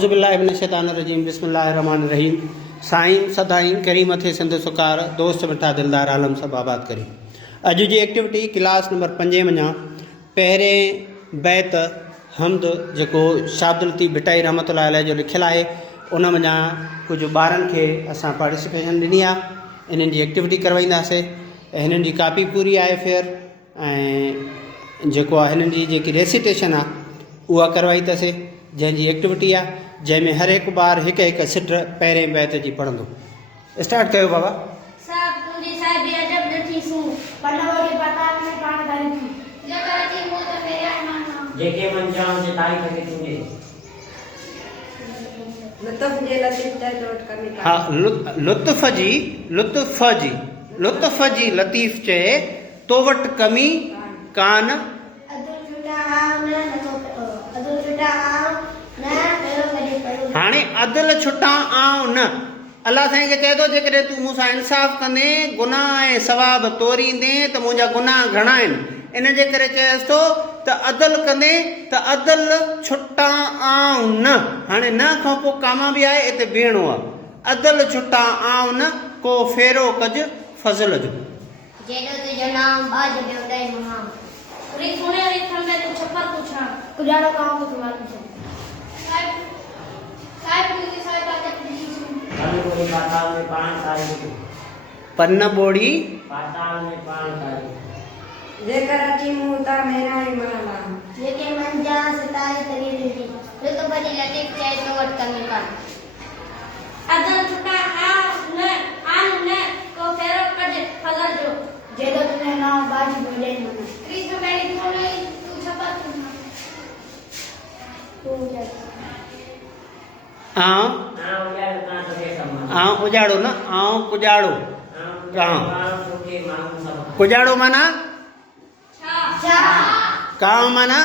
रजीम बिस्मिल्लाहिर्रहमानिर्रहीम। साईं सदाईं करीम थे सिंध सुकार दोस्त मिठा दिलदार आलम सब आबाद करी। अॼु जी एक्टिविटी क्लास नंबर 5 वञा पहिरें बैत हमद जेको शाब्द लतीफ़ भिटाई रहमतुल्लाह अलैह जो लिखियलु आहे उन वञा कुझु ॿारनि खे असां पार्टिसिपेशन ॾिनी आहे। इन्हनि जी एक्टिविटी करवाईंदासीं। हिननि जी कापी पूरी आहे फेयर ऐं जेको आहे हिननि जी जेकी रेसिटेशन आहे उहा करवाईंदासीं जंहिंजी एक्टिविटी आहे जंहिंमें हर हिकु ॿार हिकु हिकु सिट पहिरें बैत जी पढ़ंदो। स्टार्ट कयो बाबा। हाँ लुत्फ़ जी लतीफ़ चए तो वट कमी कान हाणे अदल छुटा आऊं न अल्लाह साईं खे चए थो जेकॾहिं तूं मूंसां इंसाफ़ कंदे गुनाह ऐं सवाब तोरींदे त मुंहिंजा गुनाह घणा आहिनि। इन जे करे चएसि थो त अदल कंदे त अदल छुटा आऊं न। हाणे न खां पोइ कामा बि आहे हिते बीहणो आहे। अदल छुटा आऊं न को फेरो कज फज़ल जो। जेॾो तुंहिंजो नाम बाज ॿियो ॾे महां री सुणे री थंबे तूं छपर पुछां कुजाड़ो कां को तुम्हारा पुछां साहिब साहिब मुझे साहिब बात दी सुन पाताल में पान सारी पन्न बोड़ी पाताल में पान सारी जेकर अची मुता मेरा ही माला जेके मन जा सताए तरी दी जो तो बड़ी लतीफ चाहे तो वट कमी का अदल छुटा आ न को फेरो कज फजल जो जेदो तुने नाम बाजी बोले मन कृष्ण बेड़ी बोले तू छपा तू जा आऊं उजाड़ो न आऊं कुजाड़ो कुजाड़ो माना काव माना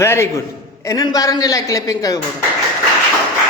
वेरी गुड। इन्हनि ॿारनि जे लाइ क्लिपिंग कयो बाबा।